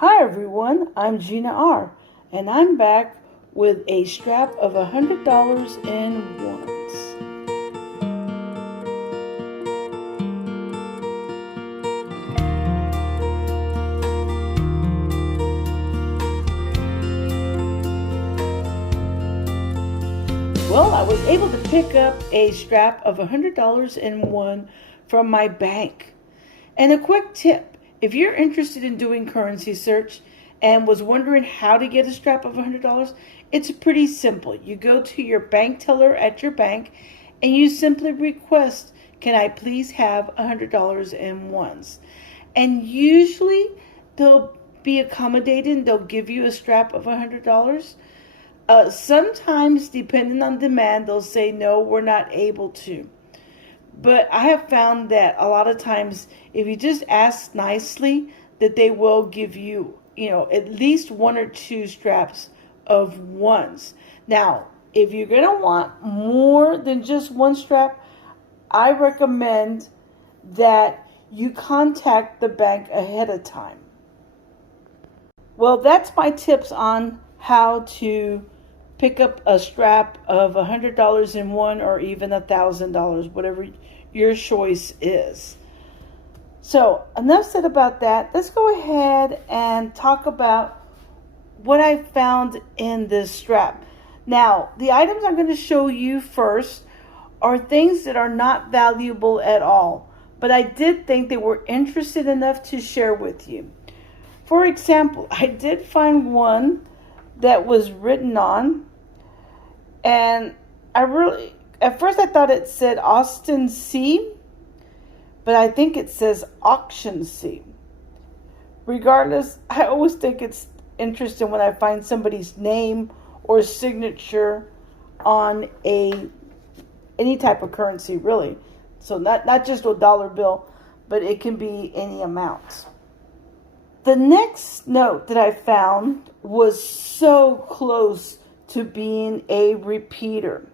Hi everyone, I'm Gina R. And I'm back with a strap of $100 in ones. Well, I was able to pick up a strap of $100 in one from my bank. And a quick tip, if you're interested in doing currency search and was wondering how to get a strap of $100, it's pretty simple. You go to your bank teller at your bank and you simply request, can I please have $100 in ones? And usually they'll be accommodating. They'll give you a strap of $100. Sometimes, depending on demand, they'll say, no, we're not able to. But I have found that a lot of times, if you just ask nicely, that they will give you, at least one or two straps of ones. Now, if you're going to want more than just one strap, I recommend that you contact the bank ahead of time. Well, that's my tips on how to pick up a strap of $100 in one or even $1,000, whatever your choice is. So enough said about that. Let's go ahead and talk about what I found in this strap. Now, the items I'm going to show you first are things that are not valuable at all, but I did think they were interesting enough to share with you. For example, I did find one that was written on, and at first I thought it said Austin C, but I think it says Auction C. Regardless, I always think it's interesting when I find somebody's name or signature on any type of currency, really. So not just a dollar bill, but it can be any amount. The next note that I found was so close to being a repeater.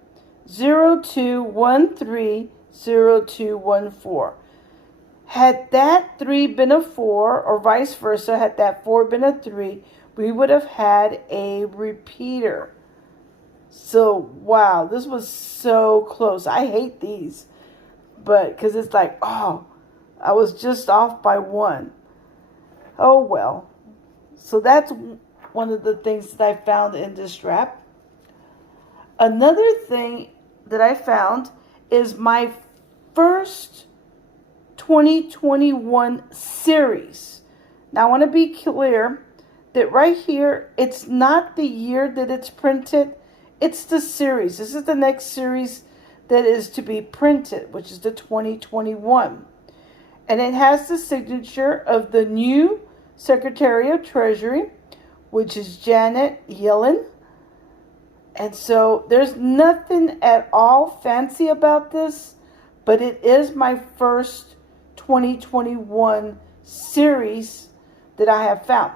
02130214. Had that 3 been a 4, or vice versa, had that 4 been a 3, we would have had a repeater. So, wow, this was so close. I hate these, but because it's like, oh, I was just off by 1. Oh, well. So that's one of the things that I found in this strap. Another thing that I found is my first 2021 series. Now, I want to be clear that right here, it's not the year that it's printed. It's the series. This is the next series that is to be printed, which is the 2021. And it has the signature of the new Secretary of Treasury, which is Janet Yellen. And so there's nothing at all fancy about this, but it is my first 2021 series that I have found.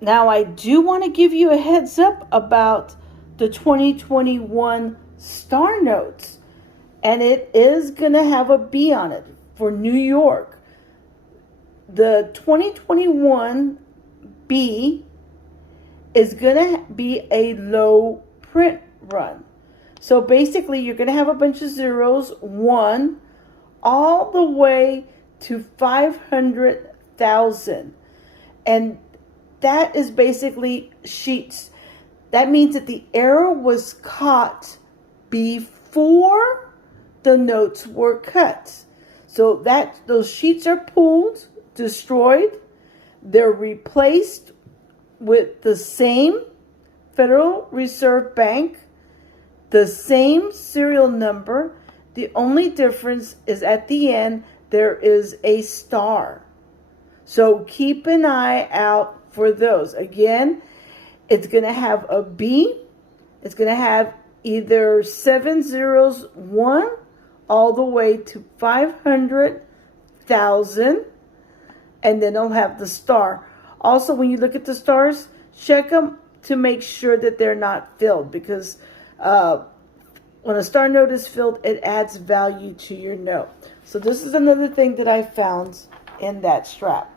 Now, I do want to give you a heads up about the 2021 star notes, and it is going to have a B on it for New York. The 2021 B is going to be a low print run. So basically, you're going to have a bunch of zeros, 1, all the way to 500,000. And that is basically sheets. That means that the error was caught before the notes were cut. So those sheets are pulled, destroyed. They're replaced with the same Federal Reserve Bank, the same serial number. The only difference is at the end, there is a star. So keep an eye out for those. Again, it's going to have a B. It's going to have either 7 zeros, 1, all the way to 500,000. And then it'll have the star. Also, when you look at the stars, check them to make sure that they're not filled, because when a star note is filled, it adds value to your note. So this is another thing that I found in that strap.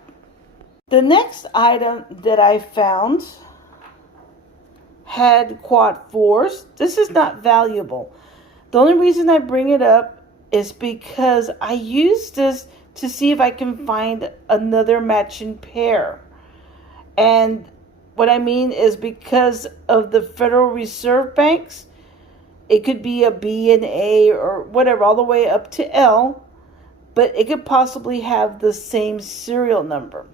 The next item that I found had quad fours. This is not valuable. The only reason I bring it up is because I use this to see if I can find another matching pair. And what I mean is because of the Federal Reserve banks, it could be a B and A or whatever, all the way up to L, but it could possibly have the same serial number.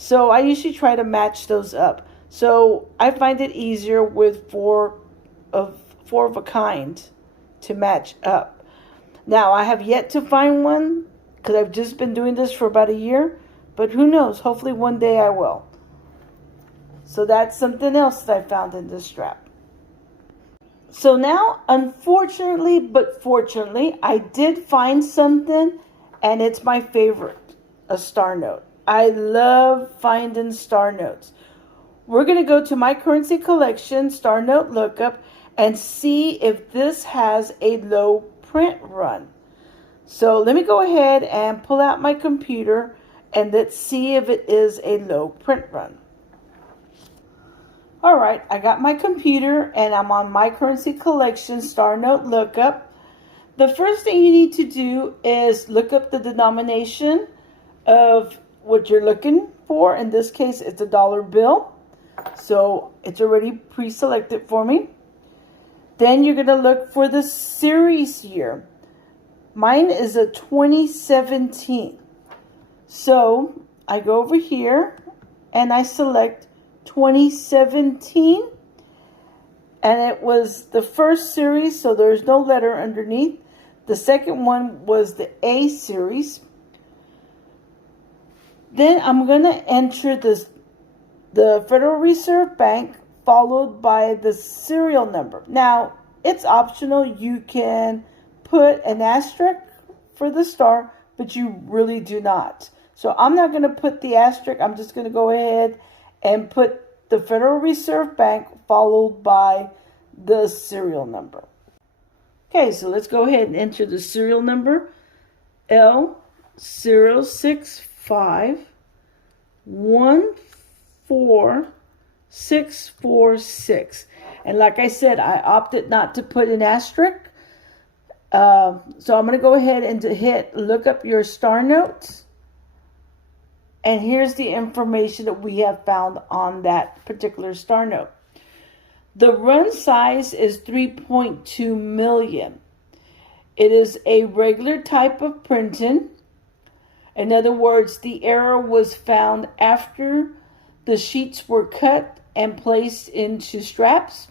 So I usually try to match those up. So I find it easier with four of a kind to match up. Now I have yet to find one because I've just been doing this for about a year, but who knows? Hopefully one day I will. So that's something else that I found in this strap. So now, unfortunately, but fortunately, I did find something, and it's my favorite, a star note. I love finding star notes. We're going to go to my currency collection, star note lookup, and see if this has a low print run. So let me go ahead and pull out my computer, and let's see if it is a low print run. All right, I got my computer and I'm on my currency collection star note lookup. The first thing you need to do is look up the denomination of what you're looking for. In this case, it's a dollar bill. So it's already pre-selected for me. Then you're going to look for the series year. Mine is a 2017. So I go over here and I select 2017, and it was the first series, so there's no letter underneath. The second one was the A series. Then I'm going to enter the Federal Reserve Bank followed by the serial number. Now, it's optional. You can put an asterisk for the star, but you really do not. So I'm not going to put the asterisk. I'm just going to go ahead and put the Federal Reserve Bank followed by the serial number. Okay, so let's go ahead and enter the serial number. L065144646. And like I said, I opted not to put an asterisk. So I'm going to go ahead and hit look up your star notes. And here's the information that we have found on that particular star note. The run size is 3.2 million. It is a regular type of printing. In other words, the error was found after the sheets were cut and placed into straps.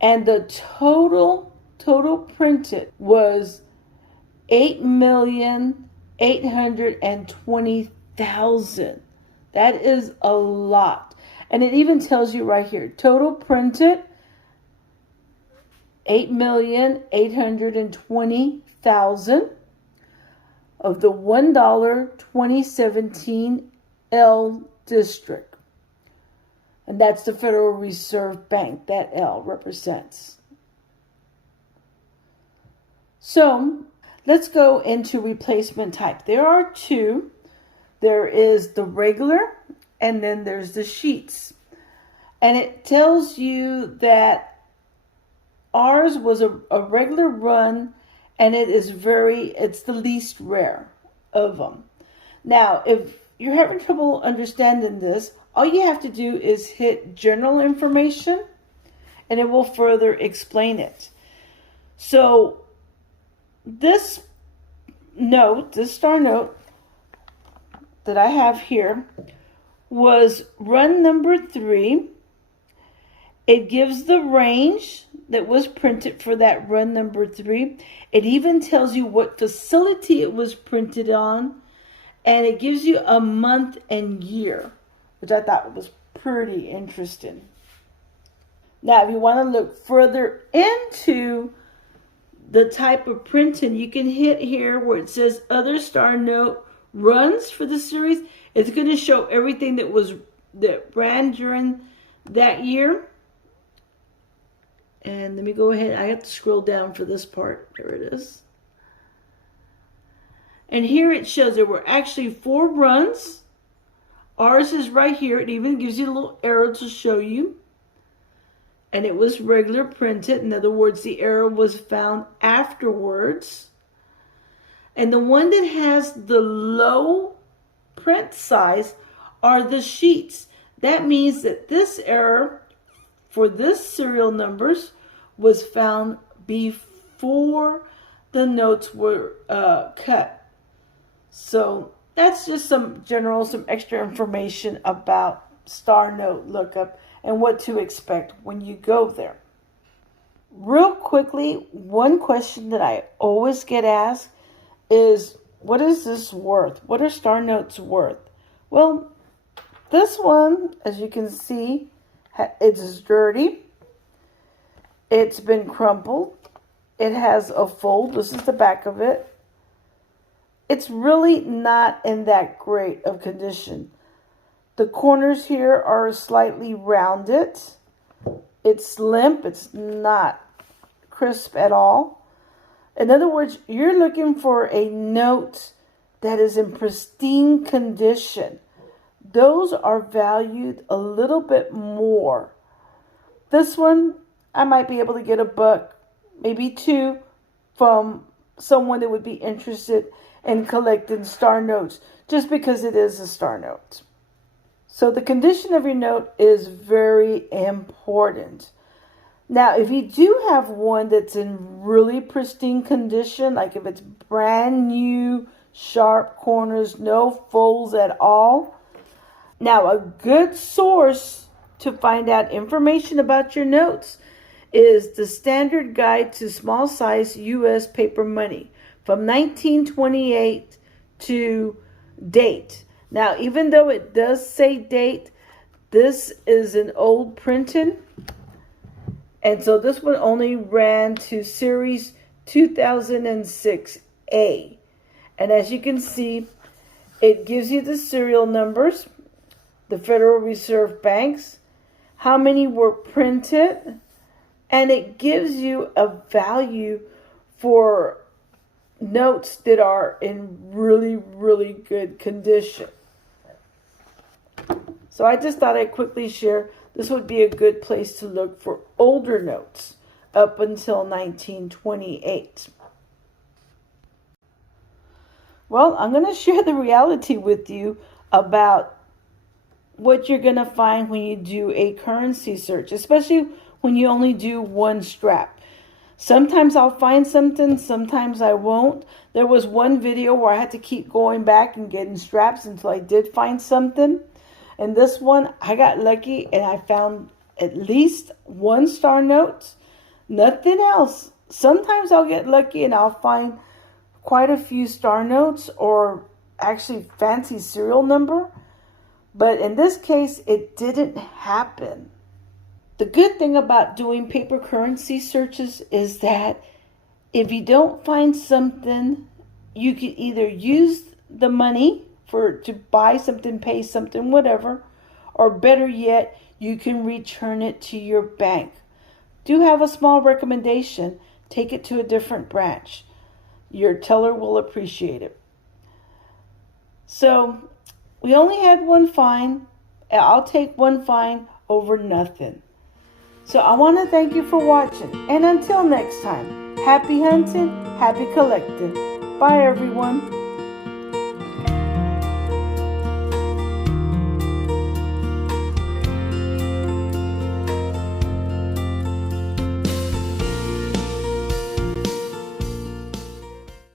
And the total printed was 8,820,000. That is a lot. And it even tells you right here, total printed 8,820,000 of the $1 2017 L district. And that's the Federal Reserve Bank that L represents. So let's go into replacement type. There are two. There is the regular and then there's the sheets. And it tells you that ours was a regular run and it's the least rare of them. Now, if you're having trouble understanding this, all you have to do is hit general information and it will further explain it. So this star note that I have here was run number 3. It gives the range that was printed for that run number 3. It even tells you what facility it was printed on, and it gives you a month and year, which I thought was pretty interesting. Now, if you want to look further into the type of printing, you can hit here where it says other star note runs for the series. It's going to show everything that ran during that year. And let me go ahead. I have to scroll down for this part. There it is. And here it shows there were actually 4 runs. Ours is right here. It even gives you a little arrow to show you. And it was regular printed. In other words, the error was found afterwards. And the one that has the low print size are the sheets. That means that this error for this serial numbers was found before the notes were cut. So that's just some extra information about Star Note Lookup and what to expect when you go there. Real quickly, one question that I always get asked is, what is this worth? What are Star Notes worth? Well, this one, as you can see, it's dirty. It's been crumpled. It has a fold. This is the back of it. It's really not in that great of condition. The corners here are slightly rounded. It's limp. It's not crisp at all. In other words, you're looking for a note that is in pristine condition. Those are valued a little bit more. This one, I might be able to get $1, maybe $2 from someone that would be interested in collecting Star Notes, just because it is a Star Note. So the condition of your note is very important. Now, if you do have one that's in really pristine condition, like if it's brand new, sharp corners, no folds at all. Now, a good source to find out information about your notes is the Standard Guide to Small Size U.S. Paper Money from 1928 to date. Now, even though it does say date, this is an old printing. And so this one only ran to series 2006A. And as you can see, it gives you the serial numbers, the Federal Reserve banks, how many were printed, and it gives you a value for notes that are in really, really good condition. So I just thought I'd quickly share. This would be a good place to look for older notes up until 1928. Well, I'm going to share the reality with you about what you're going to find when you do a currency search, especially when you only do one strap. Sometimes I'll find something, sometimes I won't. There was one video where I had to keep going back and getting straps until I did find something. And this one, I got lucky and I found at least 1 Star Note, nothing else. Sometimes I'll get lucky and I'll find quite a few Star Notes or actually fancy serial number. But in this case, it didn't happen. The good thing about doing paper currency searches is that if you don't find something, you can either use the money to buy something, pay something, whatever, or better yet, you can return it to your bank. Do have a small recommendation. Take it to a different branch. Your teller will appreciate it. So we only had 1 fine. I'll take 1 fine over nothing. So I want to thank you for watching. And until next time, happy hunting, happy collecting. Bye, everyone.